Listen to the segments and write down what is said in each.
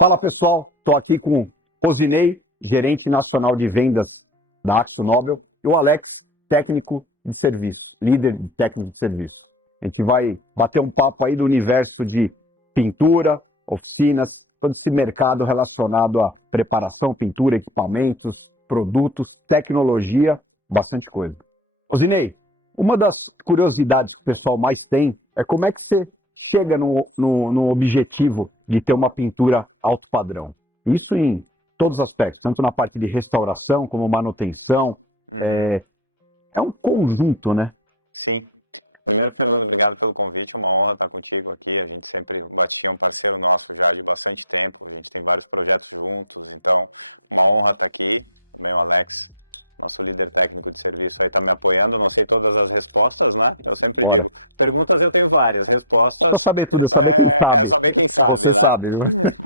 Fala pessoal, estou aqui com o Rosinei, gerente nacional de vendas da AkzoNobel, e o Alex, técnico de serviço, líder de técnico de serviço. A gente vai bater um papo aí do universo de pintura, oficinas, todo esse mercado relacionado à preparação, pintura, equipamentos, produtos, tecnologia, bastante coisa. Rosinei, uma das curiosidades que o pessoal mais tem é como é que você chega no objetivo de ter uma pintura alto padrão. Isso em todos os aspectos, tanto na parte de restauração como manutenção. É um conjunto, né? Sim. Primeiro, Fernando, obrigado pelo convite, uma honra estar contigo aqui. A gente sempre batia um parceiro nosso já de bastante tempo, a gente tem vários projetos juntos, então uma honra estar aqui. Também o Alex, nosso líder técnico de serviço, aí está me apoiando. Não sei todas as respostas, né? Eu sempre digo, perguntas eu tenho várias, respostas... Não saber tudo, saber quem sabe. É saber quem sabe, você né? sabe.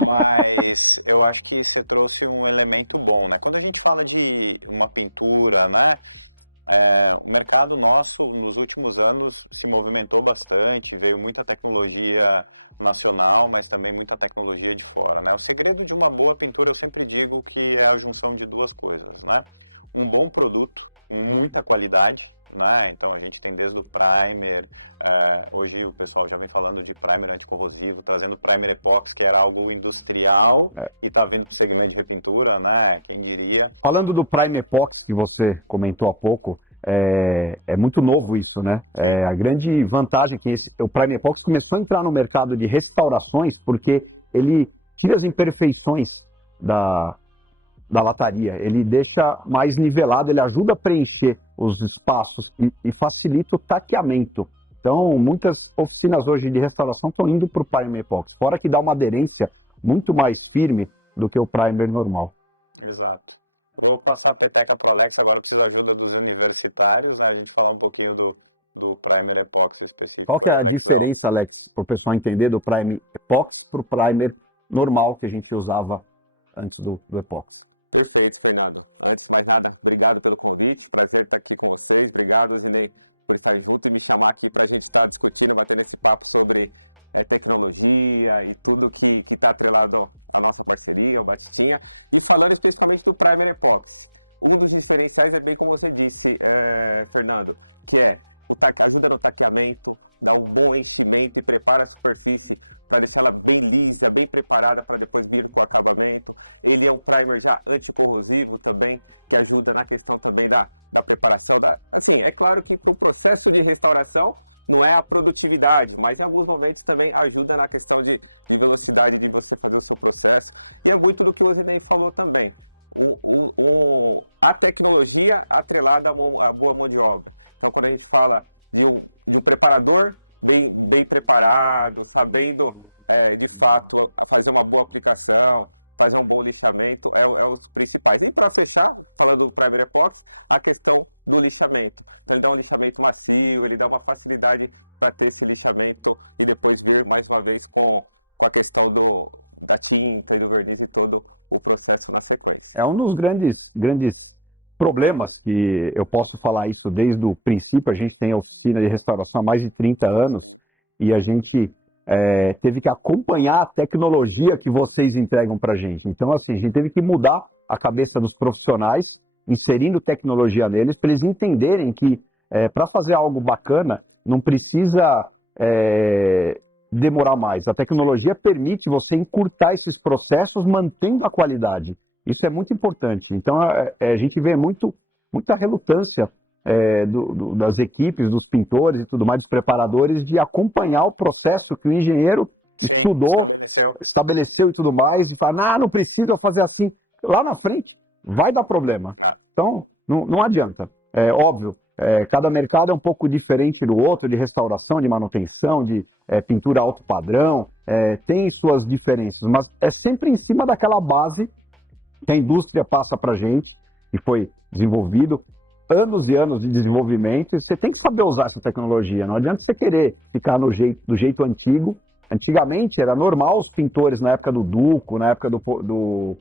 Mas eu acho que você trouxe um elemento bom, né? Quando a gente fala de uma pintura, né? O mercado nosso, nos últimos anos, se movimentou bastante, veio muita tecnologia nacional, mas também muita tecnologia de fora, né? O segredo de uma boa pintura, eu sempre digo que é a junção de duas coisas, né? Um bom produto, com muita qualidade, né? Então a gente tem desde o primer, hoje o pessoal já vem falando de primer anticorrosivo, trazendo primer epox, que era algo industrial, e está vindo para o segmento de repintura, né? Quem diria? Falando do primer epox, que você comentou há pouco, é muito novo isso, né? A grande vantagem é que o primer epox começou a entrar no mercado de restaurações porque ele tira as imperfeições da lataria, ele deixa mais nivelado, ele ajuda a preencher os espaços e facilita o taqueamento. Então, muitas oficinas hoje de restauração estão indo para o primer epox, fora que dá uma aderência muito mais firme do que o primer normal. Exato. Vou passar a peteca para o Alex, agora preciso da ajuda dos universitários, né? A gente falar um pouquinho do primer epox específico. Qual que é a diferença, Alex, para o pessoal entender do primer epox para o primer normal que a gente usava antes do epox? Perfeito, Fernando. Antes de mais nada, obrigado pelo convite. Prazer estar aqui com vocês. Obrigado, Zinei, por estar junto e me chamar aqui para a gente estar discutindo, batendo esse papo sobre tecnologia e tudo que está atrelado à nossa parceria, ao Batitinha. E falando especificamente do Primer Epoxy. Um dos diferenciais é bem como você disse, Fernando, que ajuda no taqueamento, dá um bom enchimento e prepara a superfície para deixar ela bem lisa, bem preparada para depois vir com o acabamento. Ele é um primer já anticorrosivo também, que ajuda na questão também da preparação. Assim, é claro que para o processo de restauração não é a produtividade, mas em alguns momentos também ajuda na questão de velocidade de você fazer o seu processo. E é muito do que o Zinei falou também. A tecnologia atrelada à boa mão de obra. Então, quando a gente fala de um preparador bem preparado, sabendo de fato fazer uma boa aplicação, fazer um bom lixamento, é os principais. E para fechar, falando do primer epox, a questão do lixamento. Então ele dá um lixamento macio, ele dá uma facilidade para ter esse lixamento e depois vir mais uma vez com a questão da tinta e do verniz e todo o processo na sequência. É um dos grandes problemas que eu posso falar isso desde o princípio. A gente tem a oficina de restauração há mais de 30 anos. Sim. E a gente teve que acompanhar a tecnologia que vocês entregam para a gente. Então, assim, a gente teve que mudar a cabeça dos profissionais, inserindo tecnologia neles, para eles entenderem que para fazer algo bacana não precisa demorar mais. A tecnologia permite você encurtar esses processos mantendo a qualidade. Isso é muito importante. Então, a gente vê muita relutância das equipes, dos pintores e tudo mais, dos preparadores, de acompanhar o processo que o engenheiro estudou, estabeleceu e tudo mais, e fala, não precisa fazer assim. Lá na frente, vai dar problema. Então, não adianta. É óbvio, cada mercado é um pouco diferente do outro, de restauração, de manutenção, de pintura alto padrão, tem suas diferenças, mas é sempre em cima daquela base que a indústria passa para a gente, e foi desenvolvido, anos e anos de desenvolvimento, e você tem que saber usar essa tecnologia. Não adianta você querer ficar do jeito antigo. Antigamente era normal os pintores, na época do Duco, na época do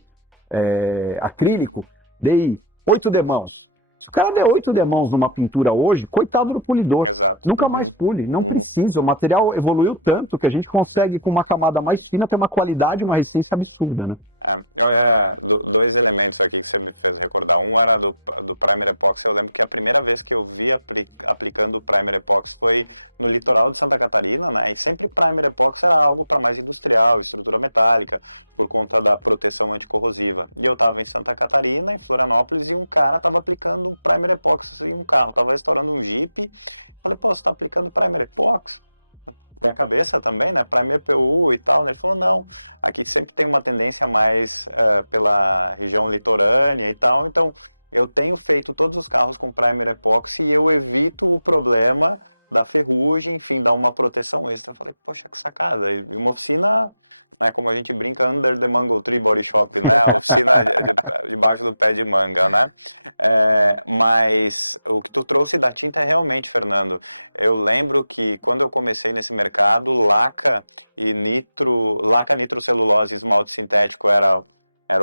acrílico, dei 8 demãos. Se o cara der 8 demãos numa pintura hoje, coitado do polidor. Exato. Nunca mais pule, não precisa. O material evoluiu tanto que a gente consegue, com uma camada mais fina, ter uma qualidade e uma resistência absurda, né? Dois elementos aqui que você me fez recordar. Um era do Primer Epoxy. Eu lembro que a primeira vez que eu vi aplicando o Primer Epoxy foi no litoral de Santa Catarina, né? E sempre Primer Epoxy era algo para mais industrial, estrutura metálica, por conta da proteção anticorrosiva. E eu estava em Santa Catarina, em Florianópolis, e um cara estava aplicando Primer Epoxy em um carro. Estava restaurando um Jeep. Falei, pô, você está aplicando Primer Epoxy? Minha cabeça também, né? Primer PU e tal, né? Ele falou, não, aqui sempre tem uma tendência mais pela região litorânea e tal, então eu tenho feito todos os carros com Primer Epoxy e eu evito o problema da ferrugem, enfim, dá uma proteção extra. Eu falei, poxa, que sacada. E uma oficina, né, como a gente brinca, under the mango tree body shop, né? A oficina debaixo do pé de manga, né? Mas o que tu trouxe da tinta é realmente, Fernando, eu lembro que quando eu comecei nesse mercado, laca nitrocelulose e esmalte sintético era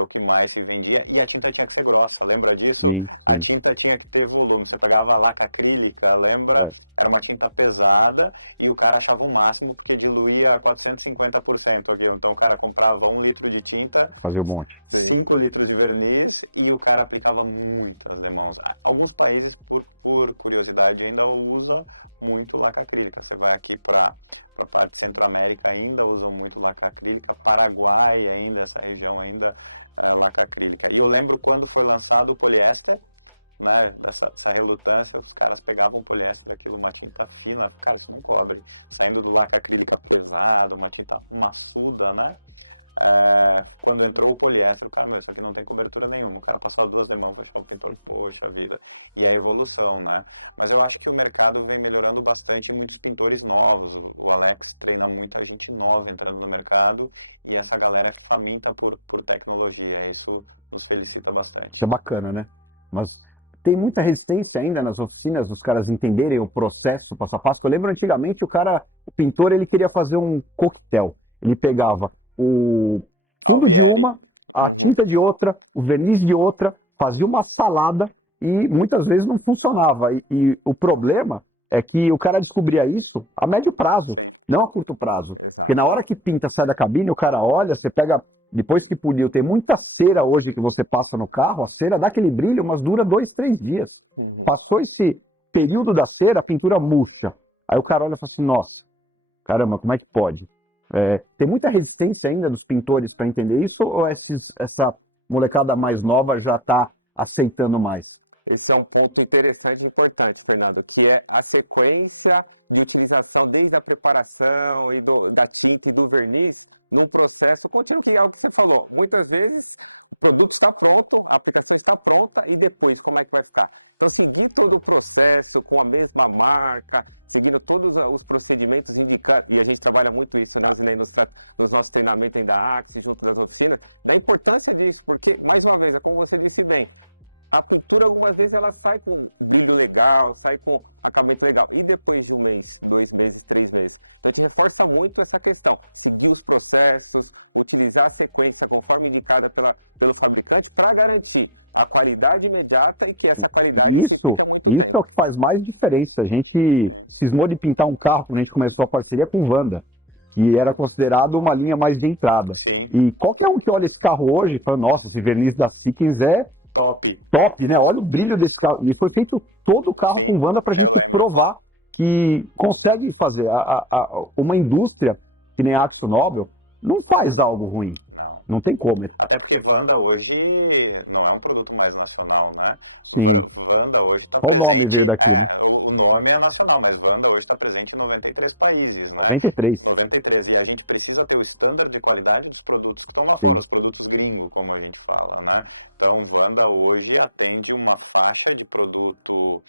o que mais se vendia, e a tinta tinha que ser grossa, lembra disso? Sim, sim. A tinta tinha que ter volume, você pegava a laca acrílica, lembra? Era uma tinta pesada, e o cara achava o máximo, porque diluía 450% aqui, então o cara comprava 1 litro de tinta, Fazer um monte. 5 litros de verniz, e o cara aplicava muitas demãos. Alguns países, por curiosidade, ainda usa muito laca acrílica. Você vai aqui para a parte de Centro-América, ainda usam muito laca acrílica. Paraguai ainda, essa região ainda, laca acrílica. E eu lembro quando foi lançado o poliéster, né, dessa relutância, os caras pegavam o poliéster, aquilo, uma tinta fina, cara, isso não cobre. Saindo do laca acrílica pesado, uma tinta maçuda, né? Quando entrou o poliéster, o cara, meu, isso aqui não tem cobertura nenhuma. O cara passava 2 demãos, fechava o pintor, poxa vida. E a evolução, né? Mas eu acho que o mercado vem melhorando bastante, e muitos pintores novos. O Alex treina muita gente nova entrando no mercado, e essa galera é faminta por tecnologia. Isso nos felicita bastante. Isso é bacana, né? Mas tem muita resistência ainda nas oficinas dos caras entenderem o processo passo a passo. Eu lembro antigamente o pintor, ele queria fazer um coquetel. Ele pegava o fundo de uma, a tinta de outra, o verniz de outra, fazia uma salada e muitas vezes não funcionava. E o problema é que o cara descobria isso a médio prazo, Sim. não a curto prazo. Exato. Porque na hora que pinta, sai da cabine, o cara olha, você pega, depois que poliu, tem muita cera hoje que você passa no carro, a cera dá aquele brilho, mas dura 2, 3 dias. Passou esse período da cera, a pintura murcha. Aí o cara olha e fala assim, nossa, caramba, como é que pode? Tem muita resistência ainda dos pintores para entender isso, ou essa molecada mais nova já está aceitando mais? Esse é um ponto interessante e importante, Fernando, que é a sequência de utilização desde a preparação e da tinta e do verniz num processo contínuo, que é o que você falou. Muitas vezes o produto está pronto, a aplicação está pronta e depois como é que vai ficar? Então seguir todo o processo com a mesma marca, seguindo todos os procedimentos indicados, e a gente trabalha muito isso, né, nos nossos treinamentos da Axis, junto das oficinas, da importância disso, porque, mais uma vez, é como você disse bem, a pintura, algumas vezes, ela sai com brilho legal, sai com acabamento legal. E depois de 1 mês, 2 meses, 3 meses? Então, a gente reforça muito essa questão. Seguir os processos, utilizar a sequência conforme indicada pelo fabricante para garantir a qualidade imediata e que essa qualidade se fique há muito tempo. Isso é o que faz mais diferença. A gente cismou de pintar um carro quando a gente começou a parceria com o Wanda, que era considerado uma linha mais de entrada. Sim. E qualquer um que olha esse carro hoje fala, nossa, esse verniz da Sikkens é top, né? Olha o brilho desse carro. E foi feito todo o carro com Wanda para a gente provar que consegue fazer. Uma indústria que nem a AkzoNobel não faz algo ruim. Não tem como. Até porque Wanda hoje não é um produto mais nacional, né? Sim. Wanda hoje está presente... O nome é nacional, mas Wanda hoje está presente em 93 países, né? 93. E a gente precisa ter o estándar de qualidade dos produtos que estão lá fora, os produtos gringos, como a gente fala, né? Então, Wanda hoje atende uma faixa de produto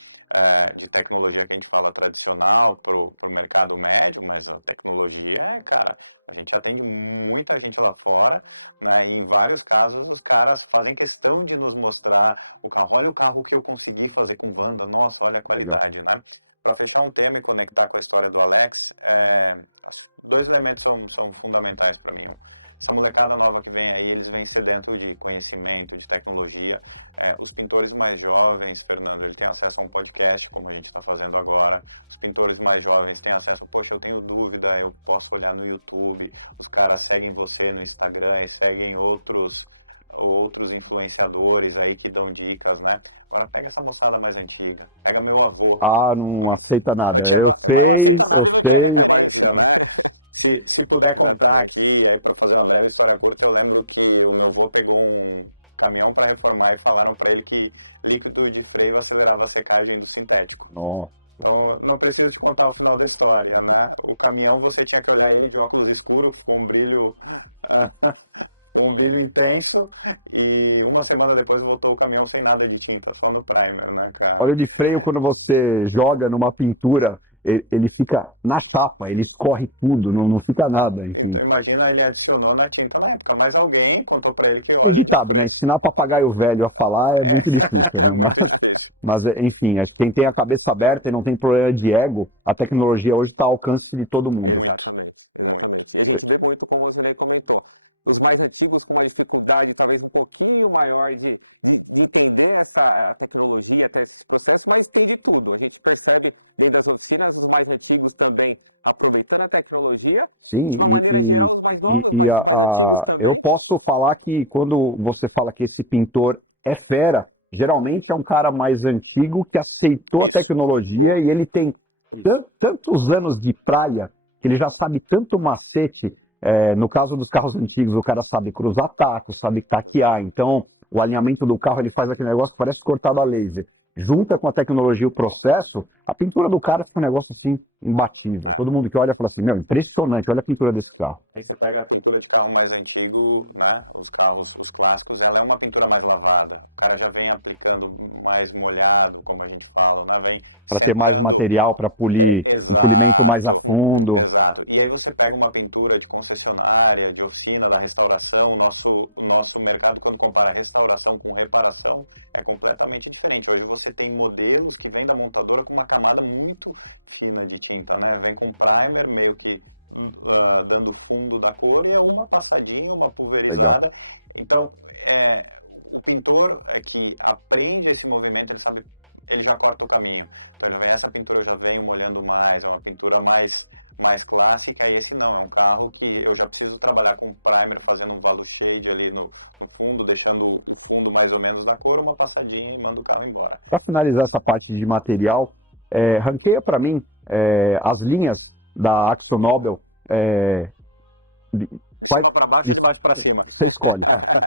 de tecnologia que a gente fala tradicional para o mercado médio, mas a tecnologia cara... A gente atende muita gente lá fora, né? E em vários casos os caras fazem questão de nos mostrar o carro. Olha o carro que eu consegui fazer com Wanda, nossa, olha a qualidade, né? Para fechar um tema e conectar com a história do Alex, 2 elementos são fundamentais para mim. essa molecada nova que vem aí, eles vêm sedento de conhecimento, de tecnologia. Os pintores mais jovens, Fernando, ele tem acesso a um podcast, como a gente está fazendo agora. Os pintores mais jovens têm acesso, poxa, eu tenho dúvida, eu posso olhar no YouTube. Os caras seguem você no Instagram e seguem outros influenciadores aí que dão dicas, né? Agora pega essa moçada mais antiga, pega meu avô. Não aceita nada. Não aceita nada e não tem referência, né? Se puder contar aqui, aí para fazer uma breve história curta, eu lembro que o meu avô pegou um caminhão para reformar e falaram para ele que líquido de freio acelerava a secagem do sintético. Nossa. Então, não preciso te contar o final da história, né? O caminhão, você tinha que olhar ele de óculos escuros, com um brilho intenso, e uma semana depois voltou o caminhão sem nada de tinta, só no primer, né, cara? Óleo de freio, quando você joga numa pintura, ele fica na chapa, ele escorre tudo, não fica nada. Enfim. Então imagina, ele adicionou na tinta na época, mas alguém contou pra ele que óleo de freio... Ensinar papagaio velho a falar é muito difícil. É muito difícil. Mas, enfim, acho que quem tem a cabeça aberta e não tem problema de ego, a tecnologia hoje está ao alcance de todo mundo. Exatamente. E a gente vê muito, como o Zinei comentou, os mais antigos com uma dificuldade talvez um pouquinho maior de entender essa tecnologia, até esses processos, mas tem de tudo. A gente percebe dentro das oficinas os mais antigos também aproveitando a tecnologia. Sim, de uma maneira geral, os mais novos, mas os mais antigos também. Eu posso falar que quando você fala que esse pintor é fera, geralmente é um cara mais antigo que aceitou a tecnologia e ele tem tantos anos de praia que ele já sabe tanto macete. No caso dos carros antigos, o cara sabe cruzar tacos, sabe taquear, então o alinhamento do carro ele faz aquele negócio que parece cortado a laser. Junta com a tecnologia o processo, a pintura do cara fica um negócio assim imbatível. Todo mundo que olha fala assim, meu, impressionante, olha a pintura desse carro. Aí você pega a pintura de carro mais antigo, né, os carros, os clássicos, ela é uma pintura mais lavada. O cara já vem aplicando mais molhado, como a gente fala, né, vem pra ter mais material para polir, exato, polimento mais a fundo. Exato. E aí você pega uma pintura de concessionária, de oficina, da restauração, o nosso mercado, quando compara restauração com reparação, é completamente diferente. Hoje você tem modelos que vêm da montadora com uma camada muito fina de tinta, né? Vem com primer, meio que dando fundo da cor, e é uma passadinha, uma pulverizada. Então, o pintor que aprende esse movimento, ele sabe, ele já corta o caminho. Então, ele vem, essa pintura eu já venho molhando mais, é uma pintura mais clássica, e esse não, é um carro que eu já preciso trabalhar com primer, fazendo um value shade ali no fundo, deixando o fundo mais ou menos da cor, uma passadinha e mando o carro embora. Para finalizar essa parte de material, ranqueia para mim as linhas da AkzoNobel. De cima para baixo ou de baixo para cima? Você escolhe.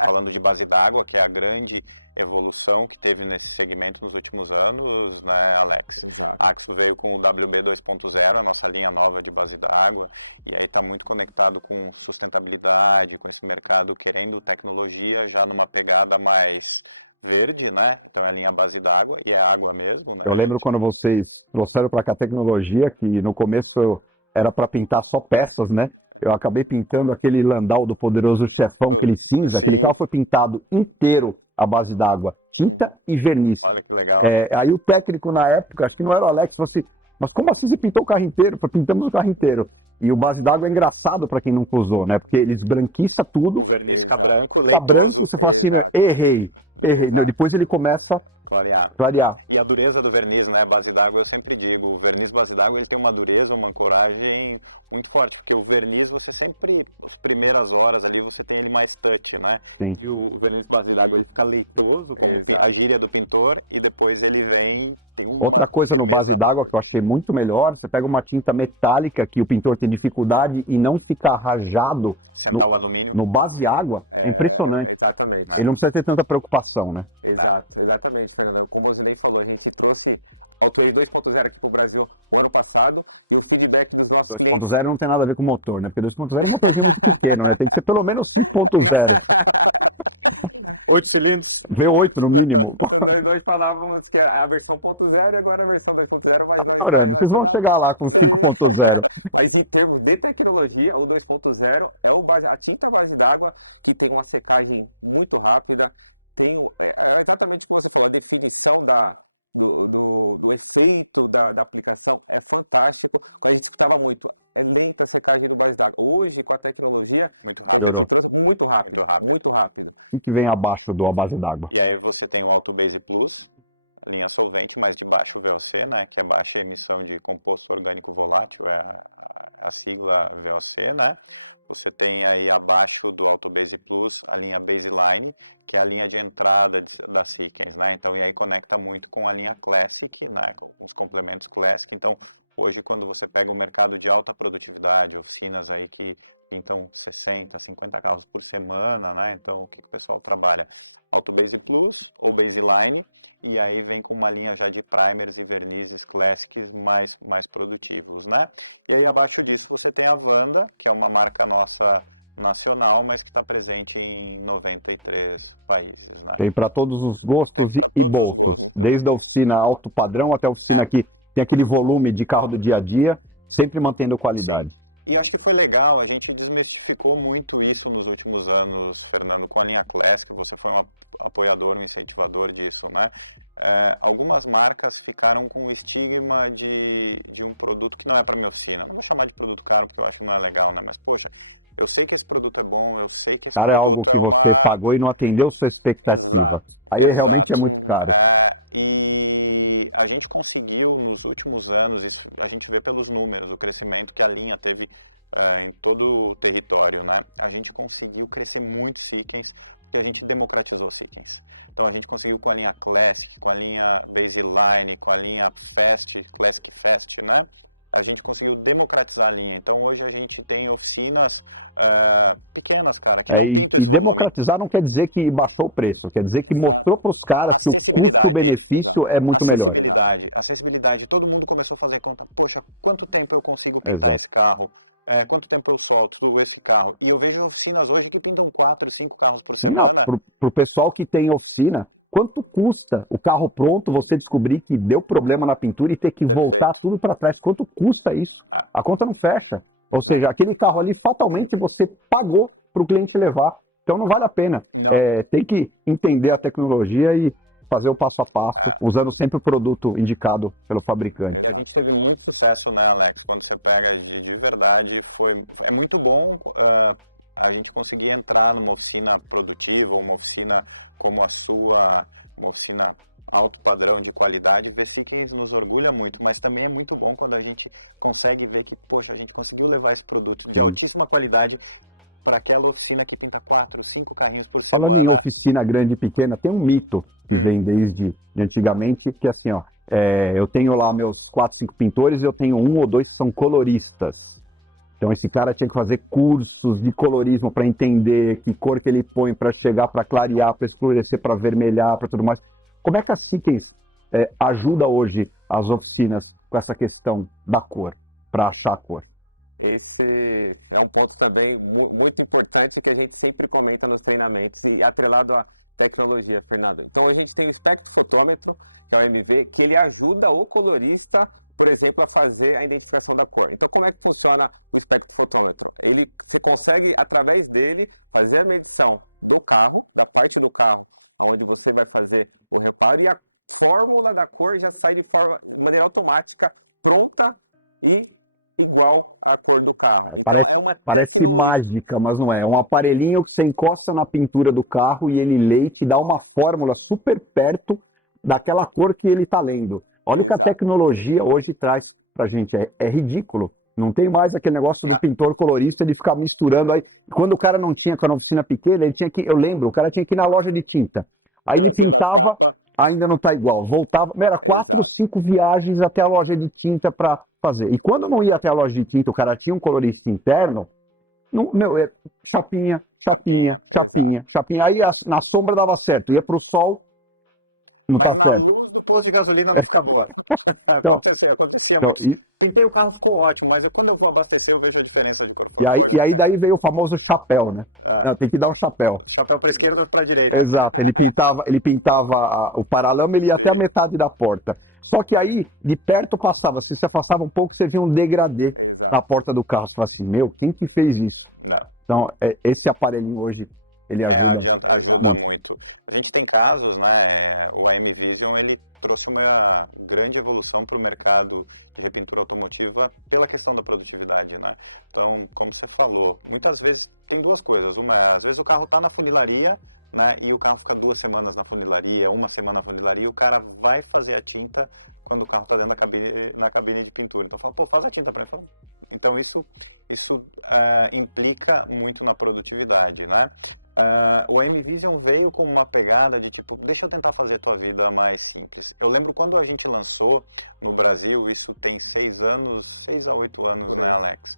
Falando de base d'água, que é a grande evolução que teve nesse segmento nos últimos anos, né, Alex? Exato. A Akzo veio com o WB 2.0, a nossa linha nova de base d'água, e aí está muito conectado com sustentabilidade, com esse mercado querendo tecnologia, já numa pegada mais verde, né? Então é a linha base d'água, e é água mesmo, né? Eu lembro quando vocês trouxeram para cá a tecnologia, que no começo era para pintar só peças, né? Eu acabei pintando aquele Landau do Poderoso Chefão, aquele cinza, aquele carro foi pintado inteiro à base d'água, tinta e verniz. Olha que legal. Aí o técnico na época, acho que não era o Alex, falou assim, mas como assim você pintou o carro inteiro? Pintamos o carro inteiro. E o base d'água é engraçado para quem nunca usou, né? Porque ele esbranquiça tudo. O verniz fica branco, leitoso. Você fala assim, errei. Depois ele começa clarear. E a dureza do verniz, né, base d'água, eu sempre digo, o verniz base d'água, ele tem uma dureza, uma ancoragem muito forte, porque o verniz, você sempre, as primeiras horas ali, você tem ele mais touch, né? Sim. E o verniz base d'água, ele fica leitoso, como a gíria do pintor, e depois ele vem, tem uma outra coisa firmeza. No base d'água que eu achei muito melhor, você pega uma tinta metálica que o pintor tem dificuldade e não fica rajado sentar o alumínio no base água, impressionante. Exatamente. Ele não precisa ter tanta preocupação, né? Exatamente, Fernando. Como o Zinei falou, a gente trouxe Autowave 2.0 aqui para o Brasil o ano passado e o feedback dos nossos clientes... 2.0 não tem nada a ver com motor, né? Porque 2.0 é um motorzinho muito pequeno, né? Tem que ser pelo menos 5.0. 8 cilindros. V8 no mínimo. Então nós dois falávamos que a versão 0.0 e agora a versão 2.0, mas nós... Vocês vão chegar lá com 5.0. Mas em termos de tecnologia, o 2.0 é a tinta base d'água que tem uma secagem muito rápida, tem exatamente o que você falou, a definição do efeito da aplicação é fantástico. Quando a gente escutava muito, é lenta a secagem do base d'água. Hoje, com a tecnologia Muito que a rápido. gente trouxe, muito rápido, Muito rápido. muito rápido. O que vem abaixo da base d'água? E aí você tem o AutoBase Plus, a linha solvente, mas de baixo VOC, né, que é baixa emissão de composto orgânico volátil, é a sigla VOC, né? Você tem aí abaixo do AutoBase Plus a linha Baseline, que é a linha de entrada da Sikkens, né? Então, e aí conecta muito com a linha Classic, né, com os complementos Classic. Então, hoje, quando você pega o mercado de alta produtividade, oficinas aí que pintam 60, 50 carros por semana, né? Então, o que o pessoal trabalha? AutoBase Plus ou Baseline, e aí vem com uma linha já de primers e vernizes classics mais produtivos, né? E aí, abaixo disso, você tem a Wanda, que é uma marca nossa nacional, mas que está presente em 93 países, né? Tem para todos os gostos Tem pra todos os gostos. Desde a oficina alto padrão até a oficina que tem aquele volume de carro do dia a dia, sempre mantendo qualidade. Sim. E acho que foi legal, a gente desmistificou muito isso nos últimos anos, Fernando, com a linha Classic, você foi um apoiador, um incentivador disso, né? Algumas marcas ficaram com o estigma de um produto que não é para minha oficina. Não vou chamar de produto caro, porque eu acho que não é legal, né? Mas, poxa, eu sei que esse produto é bom, eu sei que esse produto é algo que você pagou e não atendeu sua expectativa. Exato. Aí realmente é muito caro. E a gente conseguiu, nos últimos anos, isso a gente vê pelos números, o crescimento que a linha teve em todo o território, né? A gente conseguiu crescer muito Sikkens, porque a gente democratizou Sikkens. Então a gente conseguiu com a linha Classic, com a linha Baseline, com a linha Fast, Classic Fast, né? A gente conseguiu democratizar a linha. Então hoje a gente tem oficinas pequenas, cara, que não pintam esse volume. Democratizar não quer dizer que baixou o preço, quer dizer que mostrou para os caras que o custo-benefício é muito melhor. Acessibilidade. Todo mundo começou a fazer conta. Poxa, quanto tempo eu consigo pintar esse carro? Quanto tempo eu solto esse carro? E eu vejo oficinas hoje que pintam 4, 5 carros por semana. Para o pessoal que tem oficina, quanto custa o carro pronto, você descobrir que deu problema na pintura e ter que voltar tudo para trás? Quanto custa isso? A conta não fecha. Ou seja, aquele carro ali, fatalmente, você pagou para o cliente levar. Então não vale a pena. Tem que entender a tecnologia e fazer o passo a passo, usando sempre o produto indicado pelo fabricante. E a gente teve muito sucesso, né, Alex? Quando você pega de verdade, é muito bom a gente conseguir entrar numa oficina produtiva, uma oficina como a sua, uma oficina alto padrão de qualidade, ver Sikkens nos orgulha muito, mas também é muito bom quando a gente consegue ver que, poxa, a gente conseguiu levar esse produto de altíssima qualidade para aquela oficina que pinta 4, 5 carrinhos por semana. Falando em oficina grande e pequena, tem um mito que vem desde antigamente, que é assim, ó, eu tenho lá meus 4, 5 pintores, eu tenho 1 ou 2 que são coloristas. Então esse cara tinha que fazer cursos de colorismo para entender que cor que ele põe para chegar, para clarear, para escurecer, para avermelhar, para tudo mais. Como é que a Sikkens ajuda hoje as oficinas com essa questão da cor, para achar a cor? Esse é um ponto também muito importante que a gente sempre comenta nos treinamentos e atrelado à tecnologia, Fernando. Então a gente tem o espectrofotômetro, que é o MV, que ele ajuda o colorista, por exemplo, a fazer a identificação da cor. Então como é que funciona o espectrofotômetro? Você consegue, através dele, fazer a medição do carro, da parte do carro onde você vai fazer o reparo, e a fórmula da cor já sai de maneira automática, pronta e igual à cor do carro. Então é uma tecnologia mágica, mas não é. É um aparelhinho que você encosta na pintura do carro e ele lê e te dá uma fórmula super perto daquela cor que ele está lendo. Olha o que a tecnologia hoje traz pra gente. É ridículo. Não tem mais aquele negócio do pintor colorista de ficar misturando aí. Quando o cara não tinha com a oficina pequena, ele tinha que, eu lembro, o cara tinha que ir na loja de tinta. Aí ele pintava, ainda não tá igual. Voltava, era 4, 5 viagens até a loja de tinta para fazer. E quando não ia até a loja de tinta, o cara tinha um colorista interno, chapinha. Aí na sombra dava certo, ia pro sol. Mas na luz do posto de gasolina não fica boa. Acontecia muito. Pintei o carro, ficou ótimo, mas quando eu vou abastecer eu vejo a diferença de cor. E aí daí veio o famoso chapéu, né? Não, tem que dar um chapéu. Chapéu para esquerda ou para direita. Exato, ele pintava o paralama, ele ia até a metade da porta. Só que aí, de perto passava, se você afastava um pouco, você via um degradê na porta do carro. Você fala assim, quem que fez isso? Não. Então, esse aparelhinho hoje, ele ajuda muito. A gente tem casos, né? O AM Vision, ele trouxe uma grande evolução para o mercado de repintura automotiva pela questão da produtividade, né? Então, como você falou, muitas vezes tem duas coisas. Uma é, às vezes o carro está na funilaria, né? E o carro fica 2 semanas na funilaria, 1 semana na funilaria, e o cara vai fazer a tinta quando o carro está dentro da cabine, na cabine de pintura. Então fala, pô, faz a tinta para mim. Fala, então isso implica muito na produtividade, né? O M-Vision veio com uma pegada de tipo, deixa eu tentar fazer a tua vida mais simples. Eu lembro quando a gente lançou no Brasil, isso tem 6 a 8 anos, né, Alex?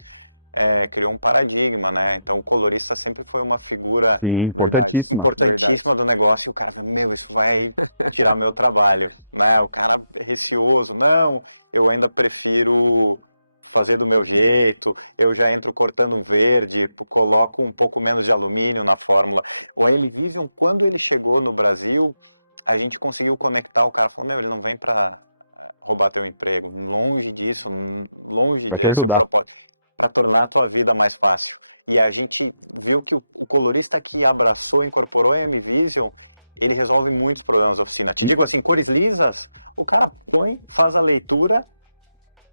Criou um paradigma, né? Então o colorista sempre foi uma figura importantíssima do negócio, e o cara falou, meu, isso vai tirar meu trabalho, né? O cara é receoso, não, eu ainda prefiro fazer do meu jeito, eu já entro cortando um verde, coloco um pouco menos de alumínio na fórmula. O M-Vision, quando ele chegou no Brasil, a gente conseguiu conectar, o cara falou, meu, ele não vem para roubar teu emprego, longe disso, longe desse o propósito, para tornar a tua vida mais fácil. E a gente viu que o colorista que abraçou, incorporou a M-Vision, ele resolve muitos problemas da oficina. Te digo assim, cores lisas, o cara põe, faz a leitura,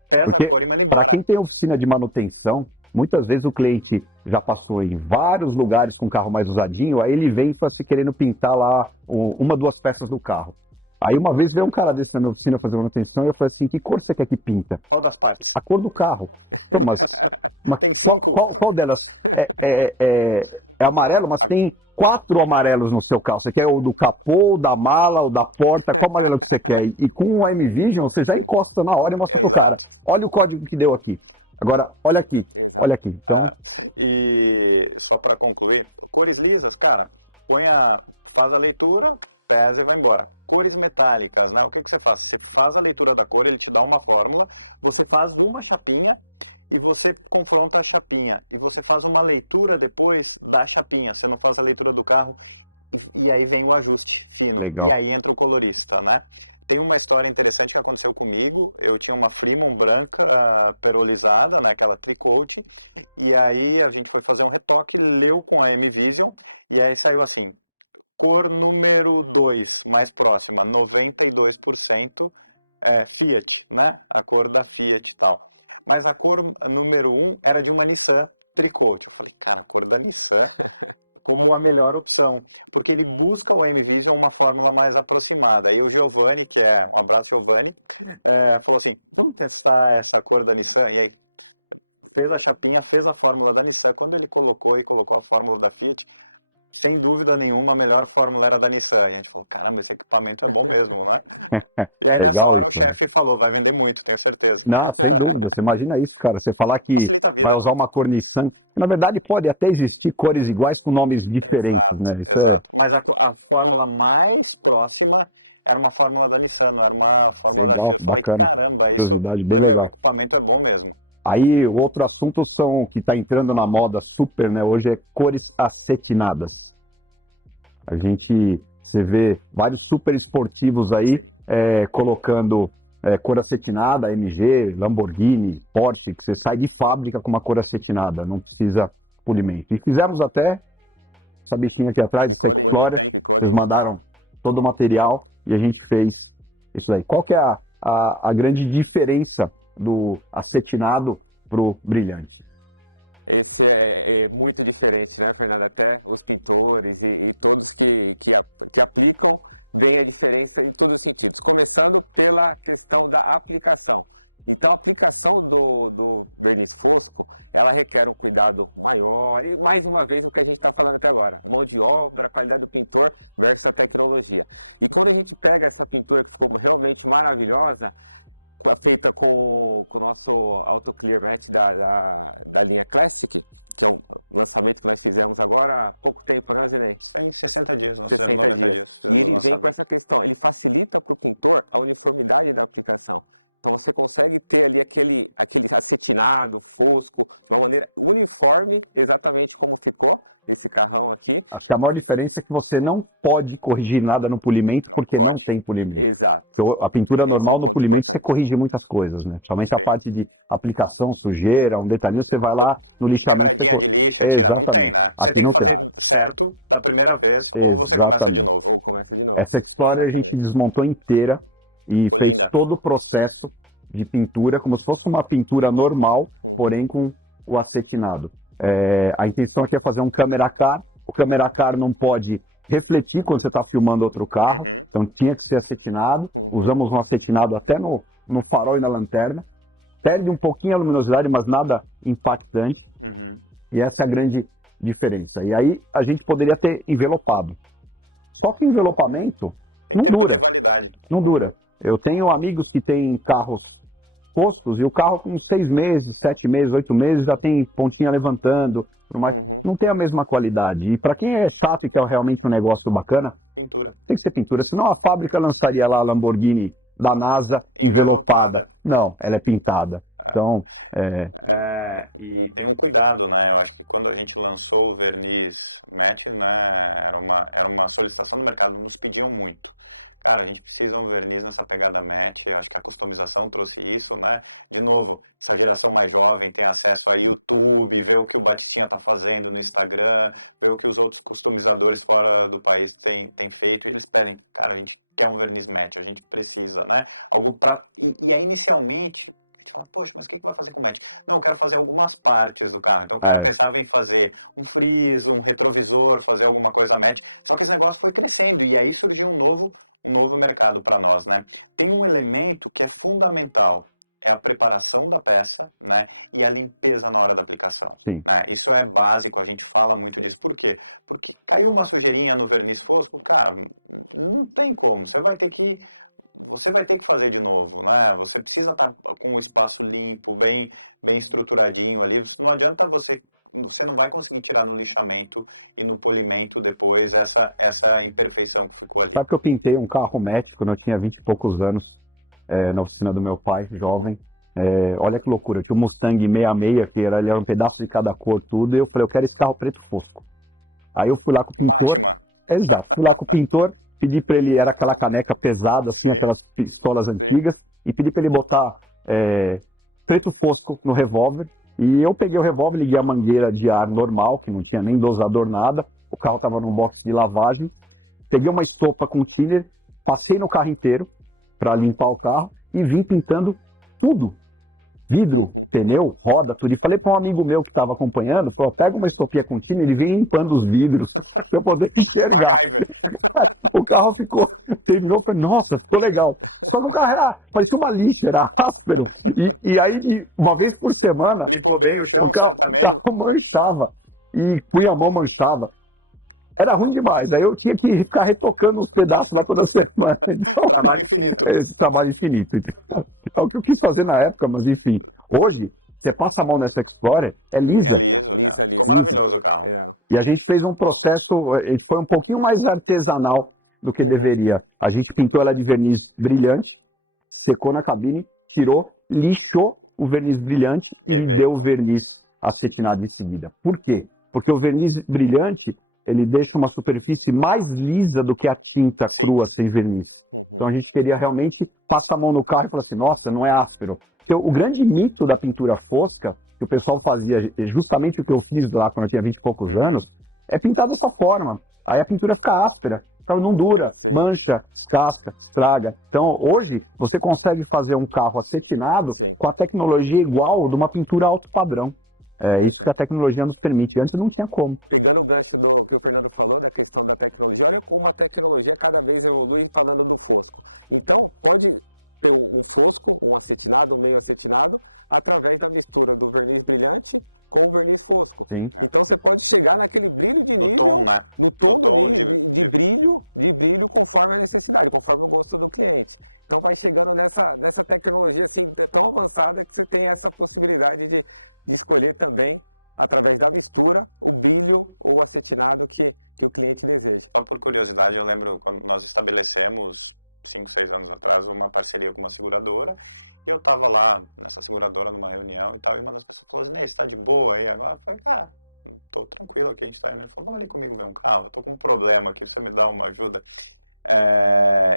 pesa a cor e manda embora. Quem tem oficina de manutenção, muitas vezes o cliente já passou em vários lugares com o carro mais usadinho, aí ele vem e fala assim, querendo pintar lá 1, 2 peças do carro. Aí uma vez veio um cara desse na minha oficina fazer manutenção e eu falei assim, que cor você quer que pinta? Qual das partes? A cor do carro. Mas tem 5. Qual delas? É amarelo, mas tem 4 amarelos no seu carro. Você quer o do capô, o da mala, o da porta? Qual amarelo que você quer? E com o M-Vision você já encosta na hora e mostra pro cara. Olha o código que deu aqui. Agora, olha aqui. Exato. Olha aqui. Então... E só para concluir, cores lisas, cara, faz a leitura, pesa e vai embora. Cores metálicas, né? O que você faz? Você faz a leitura da cor, ele te dá uma fórmula, você faz uma chapinha e você confronta a chapinha. E você faz uma leitura depois da chapinha. Você não faz a leitura do carro e aí vem o ajuste fino. Legal. E aí entra o colorista, né? Tem uma história interessante que aconteceu comigo. Eu tinha uma Fremont branca perolizada, né, aquela tricoat, e aí a gente foi fazer um retoque, leu com a M-Vision, e aí saiu assim, cor número 2, mais próxima, 92% Fiat, né? A cor da Fiat e tal. Mas a cor número 1 era de uma Nissan Tricoat. Eu falei, cara, a cor da Nissan como a melhor opção, porque ele busca o M-Vision uma fórmula mais aproximada. Aí o Giovanni, um abraço Giovanni, falou assim, vamos testar essa cor da Nissan? E aí fez a chapinha, fez a fórmula da Nissan. Quando ele colocou a fórmula da Fiat, sem dúvida nenhuma, a melhor fórmula era da Nissan. E a gente falou, caramba, esse equipamento é bom mesmo, né? E aí nessa hora o chefe falou, vai vender muito, tenho certeza. Não, sem dúvida. Você imagina isso, cara. Você falar que vai usar uma cor Nissan. Na verdade, pode até existir cores iguais com nomes diferentes. Exato, né? Isso exato. Mas a fórmula mais próxima era uma fórmula da Nissan, não era uma fórmula da Fiat. Eu falei, caramba, meu equipamento é bom mesmo. Aí o outro assunto que está entrando na moda super, né? Hoje é cores acetinadas. Você vê vários super esportivos aí colocando cor acetinada, MG, Lamborghini, Porsche, que você sai de fábrica com uma cor acetinada, não precisa polimento. E fizemos até essa bichinha aqui atrás, eles mandaram todo o material e a gente fez isso aí. Qual que é a grande diferença do acetinado pro brilhante? Esse é muito diferente, né, Fernando? Até os pintores e todos que aplicam veem a diferença em todos os sentidos. Começando pela questão da aplicação. Então, a aplicação do verniz fosco, ela requer um cuidado maior. E, mais uma vez, o que a gente está falando até agora. Mão de obra, qualidade do pintor versus a tecnologia. E quando a gente pega essa pintura que ficou realmente maravilhosa, feita com o nosso Auto Clear Matte da linha Classic, que é um lançamento que nós fizemos agora há pouco tempo, né, Zinei? Tem 60 dias, nós fizemos 90 dias. E ele vem com essa questão, ele facilita para o pintor a uniformidade da aplicação. Então você consegue ter ali aquele acetinado, fosco, de uma maneira uniforme, exatamente como ficou esse carrão aqui. Acho que a maior diferença é que você não pode corrigir nada no polimento, porque não tem polimento. Exato. Então, a pintura normal no polimento importante. Você corrige muitas coisas, né? Somente a parte de aplicação, sujeira, um detalhinho, você vai lá no lixamento. Quebradinha de lixa, tira, não tem, né? Você tem que fazer certo da primeira vez, ou você começa de novo. Ou começa de novo. Essa Explorer a gente desmontou inteira. e Ficou fez linda. todo o processo de pintura, como se fosse uma pintura normal, porém com o acetinado. A intenção aqui é fazer um câmera car. O câmera car não pode refletir quando você está filmando outro carro, então tinha que ser acetinado. Usamos um acetinado até no farol e na lanterna. Perde um pouquinho a luminosidade, mas nada impactante. E essa é a grande diferença. E aí a gente poderia ter envelopado. Só que envelopamento Tem não tempo dura. de validade. Não dura. Eu tenho amigos que têm carros foscos e o carro com 6 meses, 7 meses, 8 meses já tem pontinha levantando. Não tem a mesma qualidade. E para quem é chato e quer realmente um negócio bacana, Pintura. tem que ser pintura. Senão a fábrica lançaria lá a Lamborghini da NASA Envelopada. Não, ela é pintada. Então, E tem um cuidado, né? Eu acho que quando a gente lançou o verniz matte, né, era uma solicitação do mercado, nos pediam muito. Cara, a gente precisa um verniz nessa pegada matte, acho que a customização trouxe isso, né? De novo, essa geração mais jovem tem acesso a YouTube, vê o que o Batistinha tá fazendo no Instagram, vê o que os outros customizadores fora do país têm feito, e eles pedem, cara, a gente quer um verniz matte, a gente precisa, né? Algo pra... E aí, inicialmente, a gente fala, poxa, mas o que vai fazer com o matte? Não, eu quero fazer algumas partes do carro. Então o cara pensava em fazer um friso, um retrovisor, fazer alguma coisa matte, só que esse negócio foi crescendo, e aí surgiu um novo mercado para nós, né? Tem um elemento que é fundamental, é a preparação da peça, né? E a limpeza na hora da aplicação. Né? Isso é básico, a gente fala muito disso. Por quê? Porque caiu uma sujeirinha no verniz fosco, cara, não tem como. Você vai ter que fazer de novo, né? Você precisa estar com o espaço limpo, bem estruturadinho ali. Não adianta você não vai conseguir tirar no lixamento e no polimento depois essa imperfeição que ficou ali. Sabe que eu pintei um carro matte quando eu tinha 20 e poucos anos, na oficina do meu pai, jovem. Olha que loucura, eu tinha um Mustang 66, que ele era um pedaço de cada cor, tudo, e eu falei, eu quero esse carro preto fosco. Aí eu fui lá com o pintor. Batman. Exato, fui lá com o pintor, pedi pra ele, era aquela caneca pesada, assim, aquelas pistolas antigas, e pedi pra ele botar preto fosco no revólver. E eu peguei o revólver, liguei a mangueira de ar normal, que não tinha nem dosador, nada. O carro estava no box de lavagem. Peguei uma estopa com thinner, passei no carro inteiro para limpar o carro e vim pintando tudo. Vidro, pneu, roda, tudo. E falei para um amigo meu que estava acompanhando, falou, pega uma estopinha com thinner, ele vem limpando os vidros para eu poder enxergar. MacGyver. O carro terminou, falei, nossa, ficou legal. Só no carro parecia uma lixa, era áspero. E aí, uma vez por semana... Limpou bem o chão, certamente. O carro manchava. E punha a mão, manchava. Era ruim demais. Aí eu tinha que ficar retocando os pedaços lá toda semana. Então, trabalho infinito. Esse trabalho infinito. Então, é o que eu quis fazer na época, mas enfim. Hoje, você passa a mão nessa Explorer, é lisa. É liso. Ficou maravilhoso o carro. E a gente fez um processo, a gente foi um pouquinho mais artesanal do que deveria. A gente pintou ela de verniz brilhante, secou na cabine, tirou, lixou o verniz brilhante e deu o verniz acetinado em seguida. Por quê? Porque o verniz brilhante, ele deixa uma superfície mais lisa do que a tinta crua sem verniz. Então a gente queria realmente passar a mão no carro e falar assim, nossa, não é áspero. Porque o grande mito da pintura fosca, que o pessoal fazia, justamente o que eu fiz lá quando eu tinha 20 e poucos anos, é pintar dessa forma. Aí a pintura fica áspera, ela não dura, mancha, descasca, estraga. Então hoje você consegue fazer um carro acetinado com a tecnologia igual de uma pintura alto padrão. É isso que a tecnologia nos permite. Antes não tinha como. Pegando o gancho do que o Fernando falou, da questão da tecnologia, olha como a tecnologia cada vez evolui falando do fosco. Então, pode ter um fosco, um acetinado, um meio acetinado, através da mistura do verniz brilhante com o verniz fosco. Então, você pode chegar naquele brilho de nível, tom, né? no tom de brilho conforme a necessidade, conforme o gosto do cliente. Então, vai chegando nessa tecnologia assim, tão avançada que você tem essa possibilidade de escolher também, através da mistura, o brilho ou o acetinado que o cliente deseja. Só por curiosidade, eu lembro quando nós estabelecemos, 5, 6 anos atrás, uma parceria com uma seguradora, e eu tava lá nessa seguradora numa reunião e tal, e uma das pessoas falou assim, Ney, você tá de boa aí agora? Eu falei, cara, tô tranquilo aqui, a gente tá indo. Ele falou, vamos ali comigo ver um carro, eu tô com um problema aqui, você me dá uma ajuda?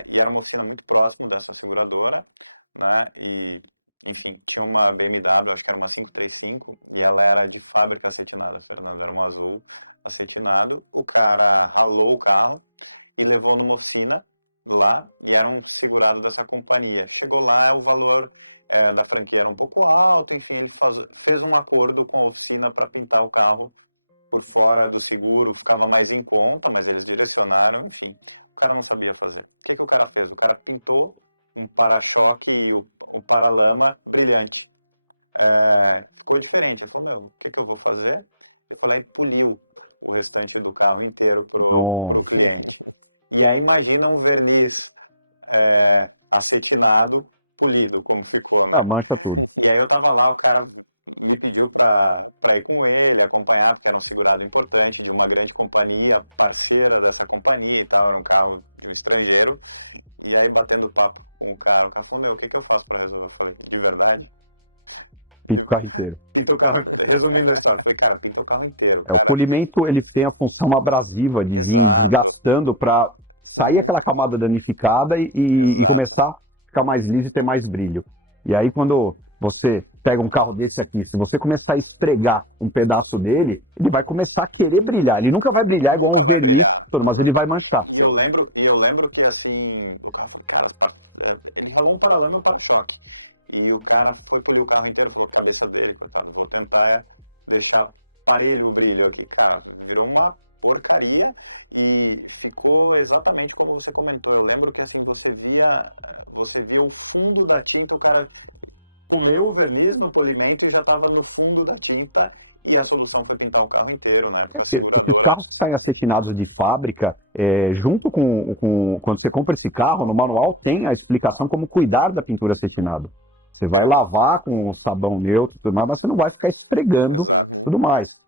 E era uma oficina muito próximo dessa seguradora, né, e enfim, tinha uma BMW, acho que era uma 535, e ela era de fábrica acetinada, Fernando, era um azul acetinado. O cara ralou o carro e levou numa oficina, lá e era um segurado dessa companhia. Chegou lá, o valor da franquia era um pouco alto, enfim, ele fez um acordo com a oficina para pintar o carro por fora do seguro, ficava mais em conta, mas eles direcionaram, enfim. O cara não sabia fazer. O que o cara fez? O cara pintou um para-choque e o para-lama brilhante. Ficou diferente. Ele falou, o que eu vou fazer? Ele foi lá e poliu o restante do carro inteiro pro cliente. E aí imagina um verniz acetinado polido, como ficou, né? Mancha tudo. E aí eu tava lá, o cara me pediu pra ir com ele, acompanhar, porque era um segurado importante de uma grande companhia, parceira dessa companhia e tal, era um carro de um estrangeiro. E aí batendo papo com o cara falou, o que eu faço pra resolver? Eu falei, de verdade? Pinta o carro inteiro. Pinta o carro, resumindo a história, eu falei, cara, pinta o carro inteiro. Cara... O polimento, ele tem a função abrasiva de vir desgastando para sair aquela camada danificada e começar a ficar mais liso e ter mais brilho. E aí quando você pega um carro desse aqui, se você começar a esfregar um pedaço dele, ele vai começar a querer brilhar. Ele nunca vai brilhar, nunca vai brilhar, mas ele vai manchar. E eu lembro que assim, o carro falou, cara, ele ralou um paralama e um para-choque. E o cara foi polir o carro inteiro, falou, cabeça dele, coitado, vou tentar deixar parelho o brilho aqui. Cara, virou uma porcaria e ficou exatamente como você comentou. Eu lembro que assim, você via o fundo da tinta, o cara comeu o verniz no polimento e já estava no fundo da tinta, e a solução foi pintar o carro inteiro, na época a seguradora... Os carros que saem acetinados de fábrica, junto com... Quando você compra esse carro, no manual tem a explicação como cuidar da pintura acetinada. Você vai lavar com sabão neutro, tudo mais, mas você não vai ficar esfregando tudo mais.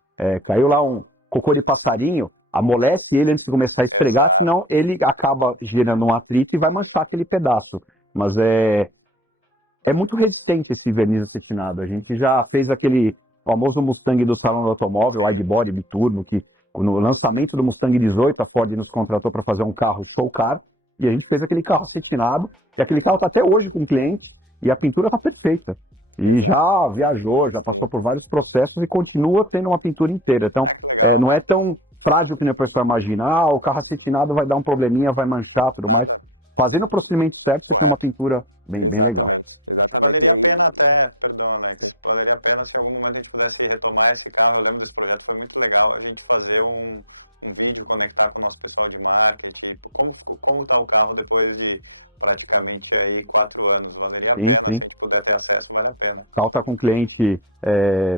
Caiu lá um cocô de passarinho, amolece ele antes de começar a esfregar, senão ele acaba gerando um atrito e vai manchar aquele pedaço. Mas é muito resistente esse verniz acetinado. A gente já fez aquele famoso Mustang do Salão do Automóvel, Widebody, Biturbo, que no lançamento do Mustang 18, a Ford nos contratou para fazer um carro show car, e a gente fez aquele carro acetinado, e aquele carro está até hoje com o cliente, e a pintura está perfeita. E já viajou, já passou por vários processos e continua tendo uma pintura inteira. Então, que legal. Não é tão frágil que nem a pessoa imagina. O carro acetinado vai dar um probleminha, vai manchar, tudo mais. Fazendo o procedimento certo, você tem uma pintura bem legal. Exatamente. Valeria a pena até, perdão, Alex, valeria a pena se em algum momento a gente pudesse retomar esse carro. Eu lembro desse projeto, foi muito legal a gente fazer um vídeo, conectar com o nosso pessoal de marketing, como está o carro depois de praticamente aí 4 anos. Valeria a pena, se a gente puder ter acesso, vale a pena. O carro está com um cliente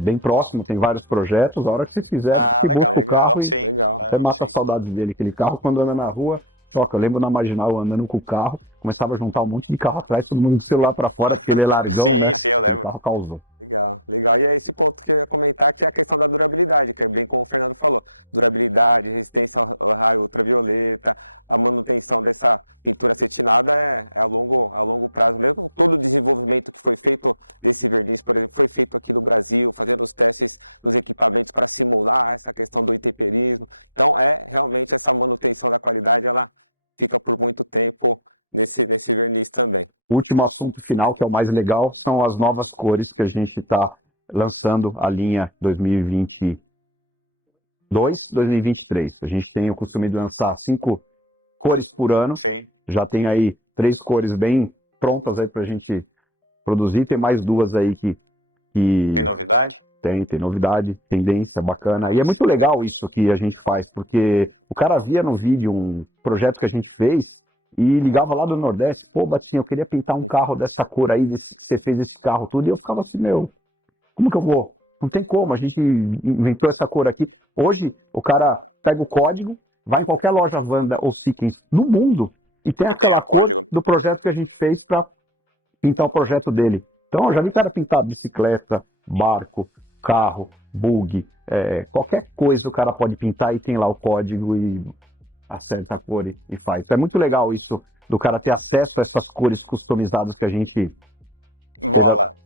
bem próximo, tem vários projetos, a hora que vocês quiserem, legal, o carro sim, legal. Até mata a saudade dele, aquele carro quando anda na rua, choca. Eu lembro na Marginal andando com o carro, começava a juntar um monte de carro atrás, todo mundo com o celular para fora, porque ele é largão, né? Sim, eu lembro. O carro causou. Legal. E é esse ponto que eu ia comentar, que é a questão da durabilidade, que é bem como o Fernando falou. Durabilidade, resistência ao raio ultravioleta, a manutenção dessa pintura acetinada é a longo prazo. Mesmo todo o desenvolvimento que foi feito desse verniz, por exemplo, foi feito aqui no Brasil, fazendo os testes nos equipamentos para simular essa questão do intemperismo. Então, realmente essa manutenção da qualidade, ela fica por muito tempo nesse verniz também. O último assunto final, que é o mais legal, são as novas cores que a gente está lançando a linha 2022, 2023. A gente tem o costume de lançar 5 cores por ano. Sim. Já tem aí 3 cores bem prontas aí para a gente produzir. Tem mais 2 aí que... Tem novidade? Tem novidade, tendência bacana. E é muito legal isso que a gente faz, porque o cara via no vídeo um projeto que a gente fez e ligava lá do Nordeste, pô, Batinho, eu queria pintar um carro dessa cor aí, que você fez esse carro tudo, e eu ficava assim, como que eu vou? Não tem como, a gente inventou essa cor aqui. Hoje, o cara pega o código, vai em qualquer loja Wanda ou Seekins no mundo, e tem aquela cor do projeto que a gente fez para pintar o projeto dele. Então, eu já vi o cara pintar bicicleta, barco, carro, bug, qualquer coisa o cara pode pintar e tem lá o código e acerta a cor e faz. Então é muito legal isso, do cara ter acesso a essas cores customizadas que a gente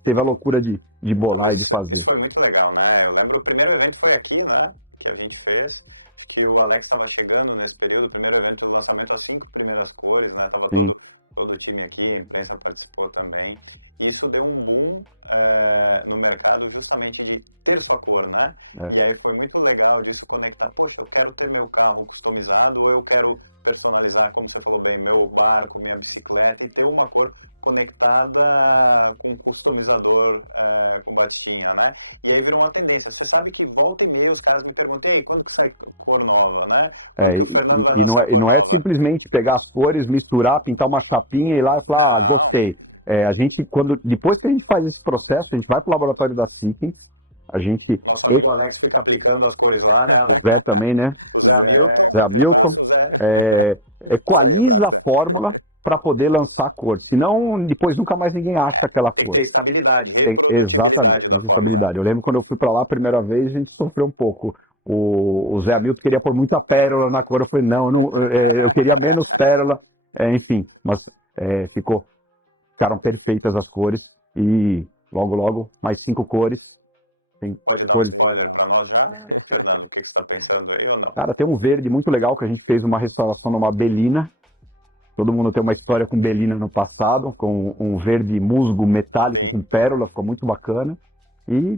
teve a loucura de bolar e de fazer. Isso foi muito legal, né? Eu lembro, o primeiro evento foi aqui, né? Que a gente fez. Acho que o Alex estava chegando nesse período, o primeiro evento do lançamento, as 5 primeiras cores, né? Tava todo o time aqui, a imprensa participou também. E isso deu um boom no mercado justamente de ter sua cor, né? E aí foi muito legal disso conectar. Poxa, eu quero ter meu carro customizado ou eu quero personalizar, como você falou bem, meu barco, minha bicicleta e ter uma cor conectada com um customizador com batistinha, né? E aí virou uma tendência. Você sabe que volta e meia os caras me perguntam, e aí, quando que sai cor nova, né? Quando que o Fernando vai lançar cor não nova? é simplesmente pegar as cores, misturar, pintar uma chapinha e ir lá e falar, gostei. A gente, depois que a gente faz esse processo, a gente vai para o laboratório da Seekins, a gente... Nosso amigo Alex fica aplicando as cores lá, né, Alex? Zé também, né? O Zé Hamilton, abraço, Zé. Equaliza a fórmula para poder lançar a cor. Senão, depois nunca mais ninguém acha aquela cor. Tem que ter estabilidade, reprodutibilidade da fórmula. Eu lembro quando eu fui para lá a primeira vez, a gente sofreu um pouco. O Zé Hamilton queria pôr muita pérola na cor. Eu falei, não, eu queria menos pérola. Enfim, mas ficaram perfeitas as cores. E logo, mais 5 cores. Pode dar um spoiler para nós já? Fernando, o que você está pensando aí ou não? Cara, tem um verde muito legal que a gente fez uma restauração numa belina. Todo mundo tem uma história com belina no passado, com um verde musgo metálico com pérola, ficou muito bacana. E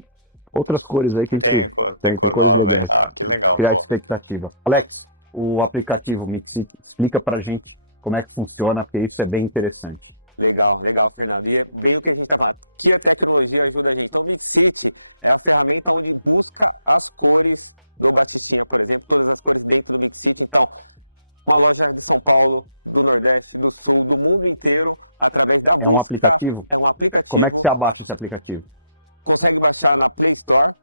outras cores aí que tem cor nova, hein? Ah, que legal. Criar expectativa. Alex, o aplicativo Mixit, explica pra gente como é que funciona, porque isso é bem interessante. Legal, Fernando. E é bem o que a gente está falando. Que a tecnologia ajuda a gente. Então, o Mixit é a ferramenta onde busca as cores do Batistinha, por exemplo, todas as cores dentro do Mixit. Então, uma loja de São Paulo, do Nordeste, do Sul, do mundo inteiro, através da busca. Um aplicativo? É um aplicativo. Como é que você abaixa esse aplicativo? Consegue baixar na Play Store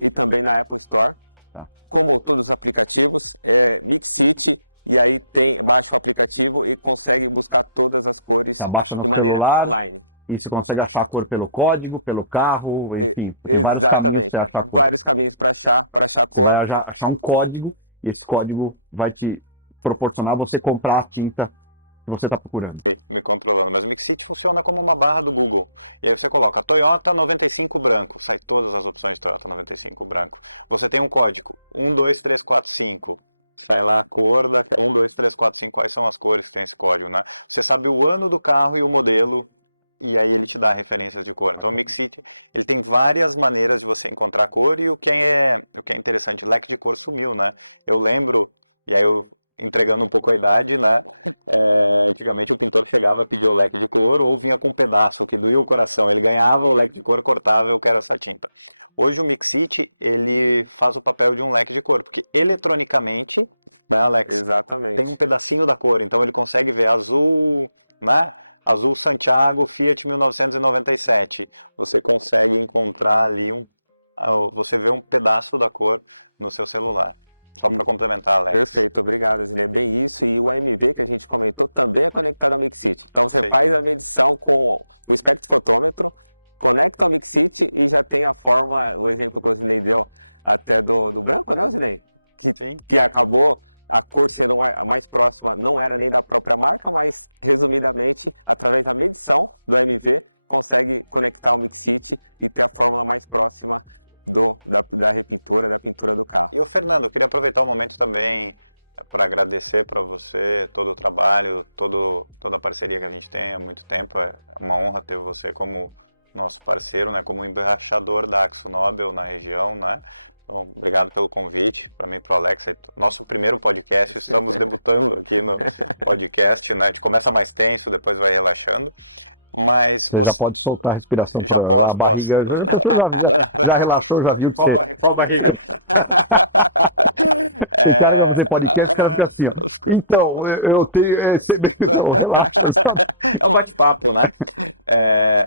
e também na Apple Store. Tá. Como todos os aplicativos, é Mixit. E aí baixa o aplicativo e consegue buscar todas as cores de maneira online. E você consegue achar a cor pelo código, pelo carro, enfim. Exatamente. Vários caminhos para achar a cor. Você vai achar um código e esse código vai te proporcionar você comprar a tinta que você está procurando. Me controlando, mas o Mixit funciona como uma barra do Google. E aí você coloca Toyota 95 branco, sai todas as opções de Toyota 95 branco. Você tem um código 1, 2, 3, 4, 5. Sai lá a cor da 1, 2, 3, 4, 5, quais são as cores que tem esse código, né? Você sabe o ano do carro e o modelo, e aí ele te dá referências de cor. Então o Mixit, ele tem várias maneiras de você encontrar cor, e o que é interessante, o leque de cor sumiu, né? Eu lembro, e aí eu entregando um pouco a idade, né? Antigamente o pintor chegava a pedir o leque de cor ou vinha com um pedaço que doía o coração. Ele ganhava o leque de cor, cortava, eu quero essa tinta. Hoje o Mixit, ele faz o papel de um leque de cor, porque eletronicamente, né, Alex? Exatamente. Tem um pedacinho da cor, então ele consegue ver azul, né? Azul Santiago, Fiat 1997. Você consegue encontrar ali você vê um pedaço da cor no seu celular. Só para complementar, Alex. Perfeito, obrigado, Zine. Bem isso, e o AMV que a gente comentou também é conectado ao Mixit. Então você faz a medição com o espectrofotômetro, conecta ao Mixit e já tem a fórmula, o exemplo que o Zinei deu até do branco, né, Zinei? Que acabou a cor sendo a mais próxima, não era nem da própria marca, mas resumidamente, através da medição do AMV, consegue conectar ao Mixit e ter a fórmula mais próxima da repintura, da pintura do carro. E o Fernando, eu queria aproveitar o momento também para agradecer para você todo o trabalho, toda a parceria que a gente tem há muito tempo. É uma honra ter você como nosso parceiro, né, como embaixador da AkzoNobel na região, né? Então, obrigado pelo convite, para mim e para o Alex. Nosso primeiro podcast, estamos debutando aqui no podcast, né? A gente começa mais tenso, depois vai relaxando. Mas você já pode soltar a respiração. Já posso, a barriga. Já relaxou, já viu que Qual barriga? O cara vai fazer podcast, o cara fica assim, ó. Então, eu tenho... Não, relaxa. É um bate-papo, né?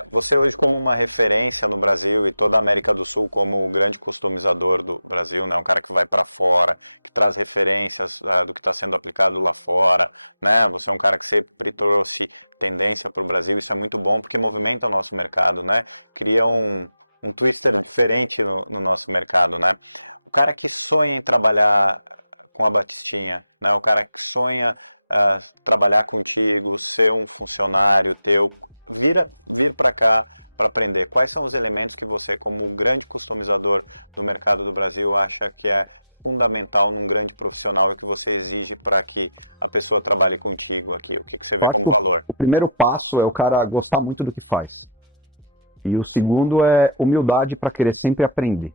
Você hoje como uma referência no Brasil e toda a América do Sul como o grande customizador do Brasil, né? Um cara que vai para fora, que traz referências do que está sendo aplicado lá fora, né? Você é um cara que sempre trouxe tendência para o Brasil, isso é muito bom porque movimenta o nosso mercado, né? Cria um twister diferente no nosso mercado, né? O cara que sonha em trabalhar com a Batistinha, né? O cara que sonha trabalhar contigo, ser um funcionário teu, vir para cá para aprender. Quais são os elementos que você, como um grande customizador do mercado do Brasil, acha que é fundamental num grande profissional e que você exige para que a pessoa trabalhe contigo aqui? O que você vê Eu acho como que valor? o primeiro passo é o cara gostar muito do que faz. E o segundo é humildade para querer sempre aprender.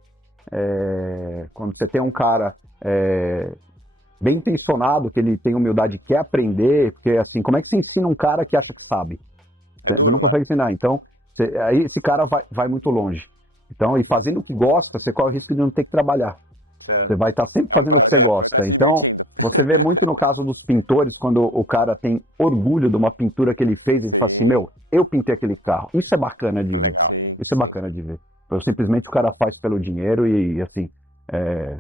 Quando você tem um cara bem intencionado, que ele tem humildade e quer aprender, porque assim, como é que você ensina um cara que acha que sabe? É Você duro, não né? consegue ensinar. Então, aí esse cara vai muito longe. Então, e fazendo o que gosta, você corre o risco de não ter que trabalhar. Certo. Você vai estar sempre É um fazendo o que você prazer, vai estar gosta. se Então, divertindo. você vê muito no caso dos pintores, quando o cara tem orgulho de uma pintura que ele fez, ele fala assim, Sim. meu, eu pintei aquele carro. Isso é bacana de ver. Legal. Sim, Isso é sim. bacana de ver. Então, simplesmente o cara faz pelo dinheiro e assim,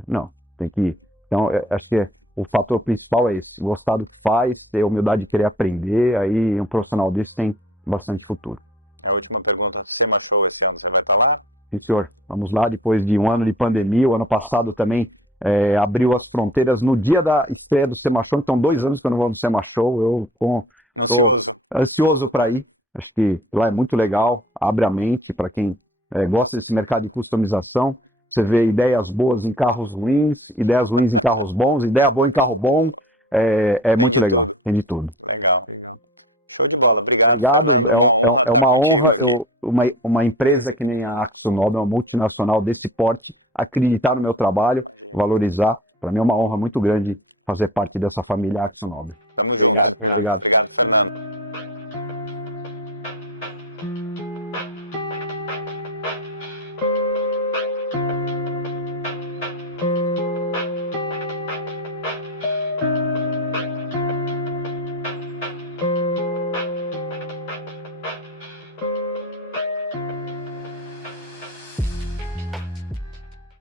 não, tem que... Então, acho que o fator principal é esse, gostar do que faz, ter a humildade de querer aprender, aí um profissional desse tem bastante futuro. A última pergunta, SEMA Show esse ano, você vai estar lá? Sim, senhor. Vamos lá, depois de um ano de pandemia, o ano passado também abriu as fronteiras no dia da estreia do SEMA Show, então 2 anos que eu não vou no SEMA Show, eu tô Ansioso. ansioso para ir, acho que lá é muito legal, abre a mente para quem gosta desse mercado de customização, você vê ideias boas em carros ruins, ideias ruins em carros bons, ideia boa em carro bom, Tem muito de legal, tudo. tem de tudo. Legal. Legal. Show de bola. Obrigado, Fernando. É, Uma honra estar uma contigo honra aqui. uma empresa que nem a AkzoNobel, uma multinacional desse porte, acreditar no meu trabalho, Imagina. valorizar. Para mim é uma honra muito grande fazer parte dessa família AkzoNobel. Tamo junto. Obrigado, Fernando. Obrigado, Fernando.